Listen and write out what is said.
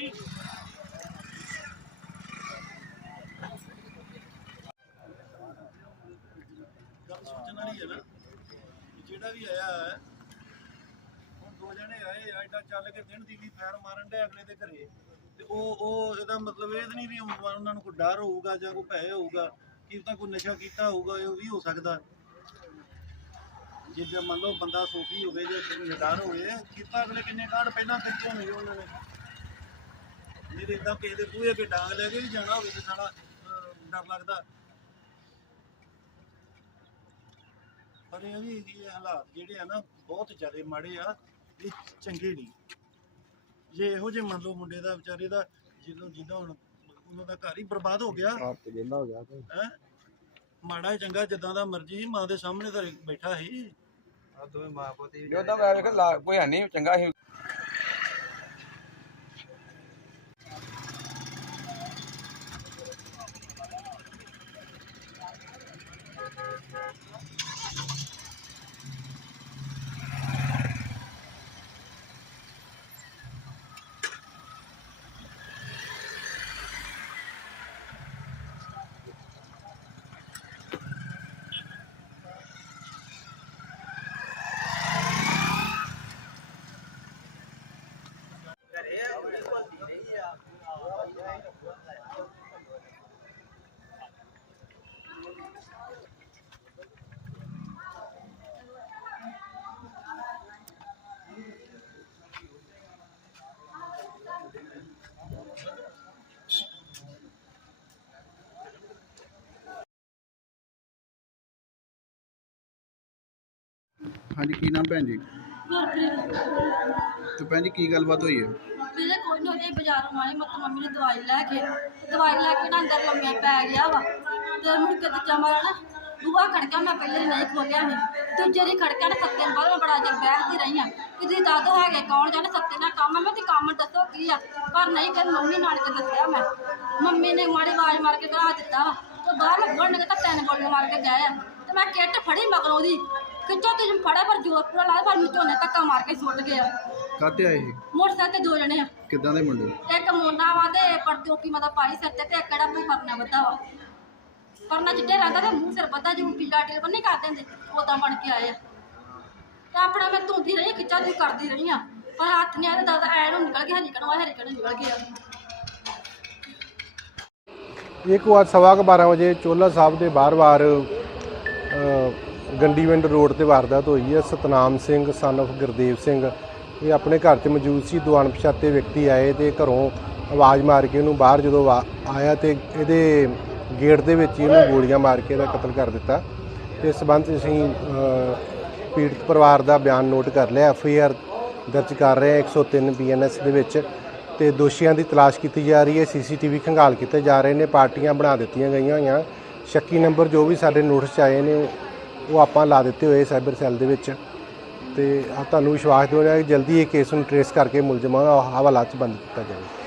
ਭਾਈ ਜਿਹੜਾ ਵੀ ਆਇਆ ਹੈ, ਹੁਣ ਦੋ ਜਣੇ ਆਏ ਐਡਾ ਚੱਲ ਕੇ ਦਿਨ ਦੀ ਵੀ ਫੈਰ ਮਾਰਨ ਦੇ ਅਗਲੇ ਦੇ ਘਰੇ। ਤੇ ਉਹ ਉਹ ਇਹਦਾ ਮਤਲਬ ਇਹ ਨਹੀਂ ਵੀ ਉਹਨਾਂ ਨੂੰ ਕੋਈ ਡਰ ਹੋਊਗਾ ਜਾਂ ਕੋਈ ਭੈ ਹੋਊਗਾ, ਕਿ ਕੋਈ ਨਸ਼ਾ ਕੀਤਾ ਹੋਊਗਾ, ਇਹ ਵੀ ਹੋ ਸਕਦਾ। ਜੇ ਮੰਨ ਲਓ ਬੰਦਾ ਸੋਫੀ ਹੋਵੇ ਜੇ ਕੋਈ ਕੀਤਾ ਅਗਲੇ ਕਿੰਨੇ ਕਾਰਡ ਨਹੀਂ ਤੇ ਇਦਾਂ ਕਿਸੇ ਦੇ ਬੂਹੇ ਅੱਗੇ ਡਾਂਗ ਲੈ ਕੇ ਵੀ ਜਾਣਾ ਹੋਵੇ ਤੇ ਸਾਲਾ ਅਹ, ਡਰ ਲੱਗਦਾ। ਪਰ ਇਹ ਵੀ ਇਹ ਹਾਲਾਤ ਜਿਹੜੇ ਆ ਨਾ ਬਹੁਤ ਜ਼ਿਆਦਾ ਮਾੜੇ ਆ ਇਹ ਚੰਗੇ ਨਹੀਂ। ਜੇ ਇਹੋ ਜਿਹੇ ਮੰਨ ਲਓ ਮੁੰਡੇ ਦਾ ਵਿਚਾਰੇ ਦਾ ਜਦੋਂ ਜਿੱਦਾਂ ਹੁਣ ਉਹਨਾਂ ਦਾ ਘਰ ਹੀ ਬਰਬਾਦ ਹੋ ਗਿਆ ਆਪ ਤੇ ਵਿਹਲਾ ਹੋ ਗਿਆ ਤੇ। ਹੈ? ਮਾੜਾ ਚੰਗਾ ਜਿੱਦਾਂ ਦਾ ਮਰਜ਼ੀ ਸੀ ਮਾਂ ਦੇ ਸਾਹਮਣੇ ਤਾਂ ਬੈਠਾ ਸੀ। ਆ ਦੋਵੇਂ ਮਾਂ ਪੁੱਤ ਹੀ ਮੈਂ ਵੇਖ ਲਾ ਕੋਈ ਹੈ ਨਹੀਂ ਚੰਗਾ ਸੀ। ਹਾਂਜੀ ਕੀ ਨਾਮ ਭੈਣ ਜੀ? ਗੁਰਪ੍ਰੀਤ। ਤੇ ਭੈਣ ਜੀ ਕੀ ਗੱਲਬਾਤ ਹੋਈ ਹੈ? ਵੀਰੇ ਕੋਈ ਉਹਦੇ ਬਾਜ਼ਾਰੋਂ ਆਈ ਮਤ ਮੰਮੀ ਨੇ ਦਵਾਈ ਲੈ ਕੇ ਦਵਾਈ ਲੈ ਕੇ ਨਾ ਅੰਦਰ ਲੰਮੇ ਪੈ ਗਿਆ ਵਾ ਤੇ ਮੁੜ ਕੇ ਦੂਜਾ ਮਾਰਾ ਨਾ ਦੂਆ ਖੜਕਾ ਮੈਂ ਪਹਿਲੇ ਨਹੀਂ ਖੋਲਿਆ ਸੀ। ਦੂਜੇ ਦੀ ਖੜਕਾ ਨਾ ਸੱਤੇ ਨੂੰ ਬਾਅਦ ਮੈਂ ਬੜਾ ਚਿਰ ਬੈਠਦੀ ਰਹੀ ਆ ਕਿ ਤੁਸੀਂ ਦੱਸ ਦਿਓ ਹੈਗੇ ਕੌਣ ਜਾਣੇ ਸੱਤੇ ਨਾਲ ਕੰਮ ਆ ਮੈਂ ਤੇ ਕੰਮ ਦੱਸੋ ਕੀ ਆ? ਪਰ ਨਹੀਂ ਕਰ ਮੰਮੀ ਨਾਲ ਕੇ ਦੱਸਿਆ ਮੈਂ। ਮੰਮੀ ਨੇ ਮਾੜੀ ਆਵਾਜ਼ ਮਾਰ ਕੇ ਕਰਾ ਦਿੱਤਾ ਤੇ ਬਾਹਰ ਲੱਗਣ ਨੇ ਤਾਂ ਤਿੰਨ ਗੋਲੀਆਂ ਮਾਰ ਕੇ ਗਏ ਆ। ਤੇ ਮੈਂ ਕਿੱਟ ਫੜੀ ਮਗਰੋਂ ਕਿੱਚਾ ਤੁਸੀਂ ਫੜਿਆ ਪਰ ਜੋਰ ਪੂਰਾ ਲਾਇਆ ਪਰ ਮੈਨੂੰ ਝੋਨੇ ਧੱਕਾ ਮਾਰ ਕੇ ਸੁੱਟ ਗਿਆ। ਕਾਤੇ ਆਏ ਇਹ? ਮੋਟਰਸਾਈਕਲ ਤੇ ਦੋ ਜਣੇ ਆ। ਕਿੱਦਾਂ ਦੇ ਮੁੰਡੇ? ਇੱਕ ਮੋਨਾ ਵਾ ਤੇ ਪਰਤੋਪੀ ਮਦਾ ਪਾਈ ਸਿਰ ਤੇ ਤੇ ਇੱਕ ਕਿਹੜਾ ਵੀ ਪਰਨਾ ਬੱਧਾ ਵਾ। ਪਰਨਾ ਚਿੱਟੇ ਰੰਗ ਦਾ ਮੂੰਹ ਸਿਰ ਬੱਧਾ ਜਿਵੇਂ ਪੀਲਾ ਟੇਲ ਬੰਨੇ ਕਰ ਦਿੰਦੇ ਉਦਾਂ ਬਣ ਕੇ ਆਏ ਆ। ਤੇ ਆਪਣਾ ਮੈਂ ਧੁੰਦੀ ਰਹੀ ਖਿੱਚਾ ਤੂੰ ਕਰਦੀ ਰਹੀ ਆ। ਪਰ ਹੱਥ ਨਹੀਂ ਆਇਆ ਦਾਦਾ ਐ ਨੂੰ ਨਿਕਲ ਗਿਆ ਕਣਵਾ ਹਰੀ ਕਣ ਨਿਕਲ ਗਿਆ। ਇੱਕ ਵਾਰ ਸਵਾ ਕੁ 12 ਵਜੇ ਚੋਲਾ ਸਾਹਿਬ ਦੇ ਬਾਰ-ਬਾਰ ਗੰਡੀਵਿੰਡ ਰੋਡ ਤੇ ਵਾਰਦਾਤ ਹੋਈ ਹੈ। ਸਤਨਾਮ ਸਿੰਘ ਸਨ of ਗੁਰਦੇਵ ਸਿੰਘ ਇਹ ਆਪਣੇ ਘਰ 'ਚ ਮੌਜੂਦ ਸੀ। ਦੋ ਅਣਪਛਾਤੇ ਵਿਅਕਤੀ ਆਏ ਤੇ ਘਰੋਂ ਆਵਾਜ਼ ਮਾਰ ਕੇ ਉਹਨੂੰ ਬਾਹਰ ਜਦੋਂ ਵਾ- ਆਇਆ ਤੇ ਇਹਦੇ ਗੇਟ ਦੇ ਵਿੱਚ ਹੀ ਉਹਨੂੰ ਗੋਲੀਆਂ ਮਾਰ ਕੇ ਇਹਦਾ ਕਤਲ ਕਰ ਦਿੱਤਾ। ਇਸ ਸਬੰਧ 'ਚ ਅਸੀਂ ਅ, ਪੀੜਤ ਪਰਿਵਾਰ ਦਾ ਬਿਆਨ ਨੋਟ ਕਰ ਲਿਆ। ਐਫ ਆਈ ਆਰ ਦਰਜ ਕਰ ਰਹੇ ਹਾਂ। 103 ਬੀਐਨਐਸ ਦੇ ਵਿੱਚ ਤੇ ਦੋਸ਼ੀਆਂ ਦੀ ਤਲਾਸ਼ ਕੀਤੀ ਜਾ ਰਹੀ ਹੈ। ਸੀਸੀਟੀਵੀ ਖੰਗਾਲ ਕੀਤੇ ਜਾ ਰਹੇ ਨੇ। ਪਾਰਟੀਆਂ ਬਣਾ ਦਿੱਤੀਆਂ ਗਈਆਂ ਹੋਈਆਂ। ਸ਼ੱਕੀ ਨੰਬਰ ਜੋ ਵੀ ਸਾਡੇ ਨੋਟਿਸ 'ਚ ਆਏ ਨੇ ਉਹ ਆਪਾਂ ਲਾ ਦਿੱਤੇ ਹੋਏ ਸਾਈਬਰ ਸੈੱਲ ਦੇ ਵਿੱਚ। ਤੇ ਤੁਹਾਨੂੰ ਵਿਸ਼ਵਾਸ ਦਿਵਾਉਣਾ ਕਿ ਜਲਦੀ ਇਹ ਕੇਸ ਨੂੰ ਟਰੇਸ ਕਰਕੇ ਮੁਲਜ਼ਮਾਂ ਦਾ ਹਵਾਲਾ 'ਚ ਬੰਦ ਕੀਤਾ ਜਾਵੇ।